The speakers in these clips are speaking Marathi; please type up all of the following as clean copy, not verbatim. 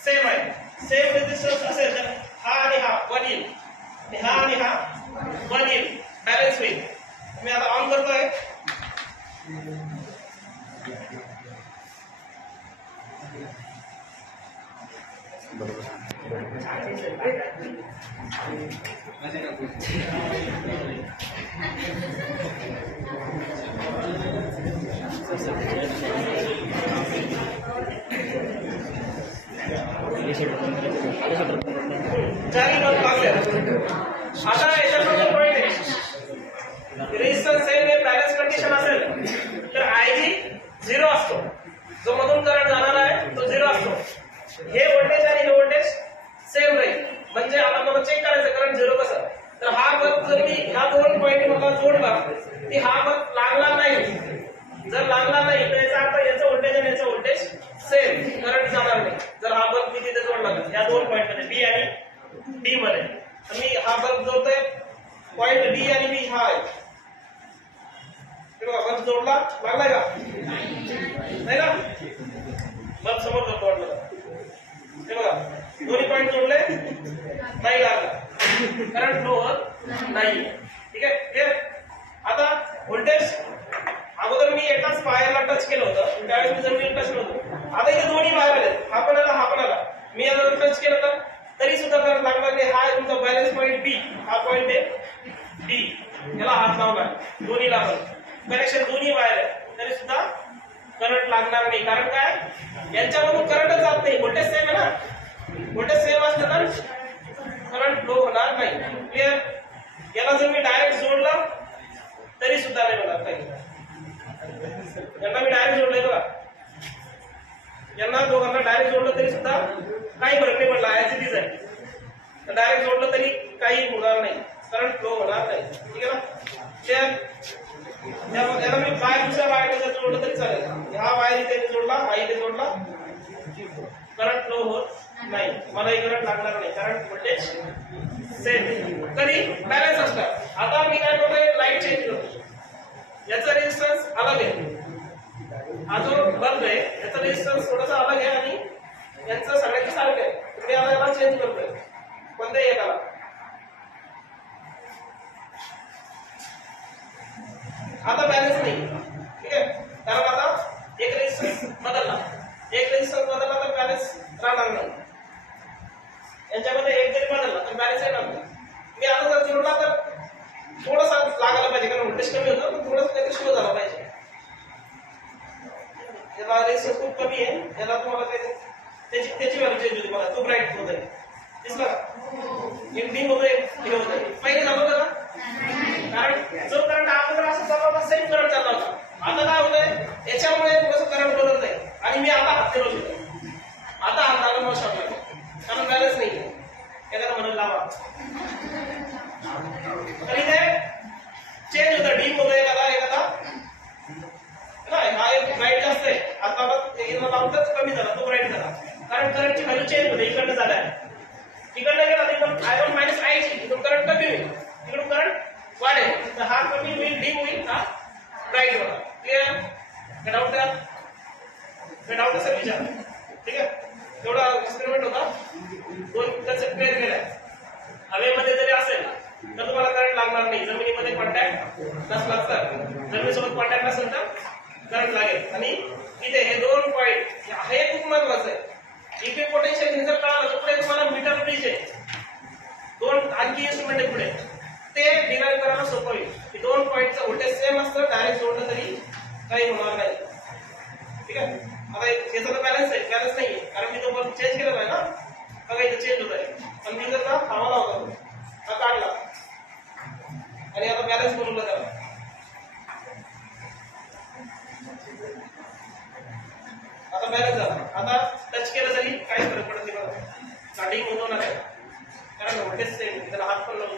सेम आहे, सेम रेजिस्टन्स असेल तर हा आणि हा 1 येईल, हा आणि हा 1 येईल, बॅलन्स होईल. मी आता ऑन करतोय. आता याच्याबरोबर पॉईंट आहे, रेजिस्टन्स सेम आहे, बॅलन्स कंडिशन असेल तर आयजी 0 असतो, जो मधून करंट जाणार आहे तो 0 असतो. हे व्होल्टेज आणि हे व्होल्टेज सेम राहील. म्हणजे आता मला चेक करायचं करंट 0 कसं, तर हा बल्ब जर मी ह्या दोन पॉईंट मला जोडला की हा बल्ब लागला नाही, जर लागला नाही तर याचा अर्थ याचं व्होल्टेज आणि याचं व्होल्टेज सेम, करंट जाणार नाही. जर हा बल्ब मी तिथे जोडला तर या दोन पॉईंट मध्ये बी आणि डी मध्ये, तर मी हा बल्ब जोडतोय पॉईंट डी आणि बी हा आहे, बल्ब जोडला, लागलाय का नाही ना, बल्ब समोर जोडतो वाटलं, हे बघा दोन्ही पॉईंट जोडले, नाही लागला, करंट फ्लो होत नाही. ठीक आहे, क्लिअर. आता व्होल्टेज अगोदर मी एकाच वायरला टच केलं होतं, त्यावेळेस मी जमिनीला टच नव्हतं. आता इथे दोन्ही वायर आहेत, हा पण आला हा पण आला, मी याला टच केलं तर तरी सुद्धा करंट लागणार नाही. हा तुमचा बॅलन्स पॉईंट बी, हा पॉईंट आहे डी, याला हात लावला, दोन्ही लागल, कनेक्शन दोन्ही वायर आहे, तरी सुद्धा करंट लागणार नाही. कारण काय, यांच्यामधून करंटच जात नाही, व्होल्टेज सेम आहे ना, व्होल्टेज सेम असलं तर करंट फ्लो होणार नाही. क्लिअर. याला जर मी डायरेक्ट जोडलं तरी सुद्धा नाही होणार काही, यांना मी डायरेक्ट जोडलंय बघा, यांना दोघांना डायरेक्ट जोडलं तरी सुद्धा काही फरक नाही पडला, ऍज इट इज आहे. तर डायरेक्ट जोडलं तरी काही होणार नाही, करंट फ्लो होणार नाही. ठीक आहे ना. याला मी वायर दुसऱ्या वायर जोडलं तरी चालेल, हा वायर इथे जोडला, हा इथे जोडला, करंट फ्लो होत नाही, मला हे करंट लागणार नाही, कारण व्होल्टेज सेम, कधी बॅलन्स असतात. आता मी काय करतोय, लाईट चेंज करतो, याचा रेजिस्टन्स अलग आहे, हा जो बल्ब आहे याचा रेजिस्टन्स थोडासा अलग आहे आणि यांचं सगळ्यांचं सारखं आहे. मी आता याला चेंज करतोय, कोणत्याही एकाला. आता बॅलन्स नाही, ठीक आहे, कारण आता एक रेजिस्टन्स बदलला, एक रेजिस्टन्स बदलला तर बॅलन्स राहणार नाही. यांच्यामध्ये एक जरी बदलला तर बॅलन्स येणार नाही. मी आता जर जोडला तर थोडासा लागायला पाहिजे, कारण व्होल्टेज कमी होतं, पण थोडंसं काहीतरी स्लो झाला पाहिजे. याला रेजिस्टन्स खूप कमी आहे, याला तुम्हाला त्याची व्हॅल्यू चेंज होते बघा, तो ब्राईट होत आहे, दिसला एक डीम होतं, एक हे होतं. पहिले झालं होतं का, कारण जो करंट अगोदर असं चालला होता सेम करंट चालला होता. आता काय होतंय, याच्यामुळे थोडंसं करंट बदलत आहे आणि मी आता हात फिरवू शकतो, आता हात लागला मला शकतो, कारण बॅलन्स नाही आहे. एखादा म्हणून लावा, तर इथे चेंज होतं, डीप होतं एखादा एखादा, हा एक ब्राईट जास्त आहे, आता लावताच कमी झाला, तो ब्राईट झाला, कारण करंटची व्हॅल्यू चेंज होते, इकडनं झाला आहे, इकडनं गेला तर I1 मायनस I ची, इकडून करंट कमी होईल, इकडून करंट वाढेल, तर हा कमी होईल, डीप होईल, हा ब्राईट होणार. क्लिअर. डाऊट द्या, डाऊट असेल विचार. ठीक आहे, एवढा एक्सपेरिमेंट होता, दोन कन्सेप्ट क्लिअर केलाय. हवेमध्ये जरी असेल तर तुम्हाला करंट लागणार नाही, जमिनीमध्ये कॉन्टॅक्ट नसला तर, जमिनीसोबत कॉन्टॅक्ट नसेल तर करंट लागेल. आणि इथे हे दोन पॉईंट हे खूप महत्वाचं आहे. इथे पोटेन्शियल हे जर कळालं तर पुढे तुम्हाला मीटर ब्रिज आहे, दोन आणखी इन्स्ट्रुमेंट आहे पुढे, ते डिराईव्ह करायला सोपं होईल. की दोन पॉईंटचं व्होल्टेज सेम असतं, डायरेक्ट जोडलं तरी काही होणार नाही. ठीक आहे. आता याचा तर बॅलन्स आहे, बॅलन्स नाही आहे, कारण मी तो बल्ब चेंज केलेला आहे ना, बघा इथे चेंज होत आहे, पण मी जर थांबवला होता, हा काढला आणि आता बॅलन्स बनवलं त्याला, आता बॅलन्स झाला. आता टच केलं तरी काही फरक पडत नाही बघा, स्टार्टिंग होतो ना, कारण व्होल्टेज सेम, त्याला हात पण लावू.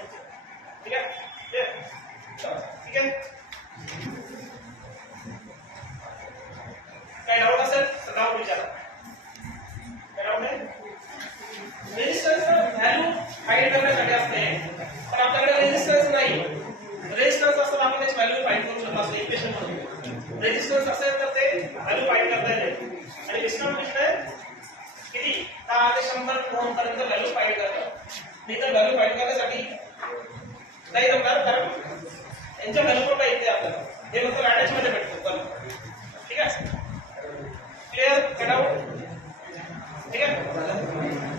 ठीक आहे, ठीक आहे. काय डाऊट असेल तर डाऊट विचारा. काय डाऊट आहे? रेजिस्टन्स व्हॅल्यू फाइंड करण्यासाठी असते, पण आपल्याकडे रेजिस्टन्स नाही. रेजिस्टन्स असतं आपण त्याची व्हॅल्यू फाइंड करू शकतो असं इक्वेशन मध्ये. रेजिस्टन्स असेल तर ते व्हॅल्यू फाइंड करता येते. आणि डिस्काउंट किती आहे किती 10 ते 100 ओम पर्यंत व्हॅल्यू फाइंड करतात. मी तर व्हॅल्यू फाइंड करण्यासाठी नाही जमणार कारण यांच्या व्हॅल्यू पण माहिती आहे आपल्याला. हे फक्त रॅडेज मध्ये भेटतो पण ठीक आहे. क्लिअर? Get out. ठीक आहे.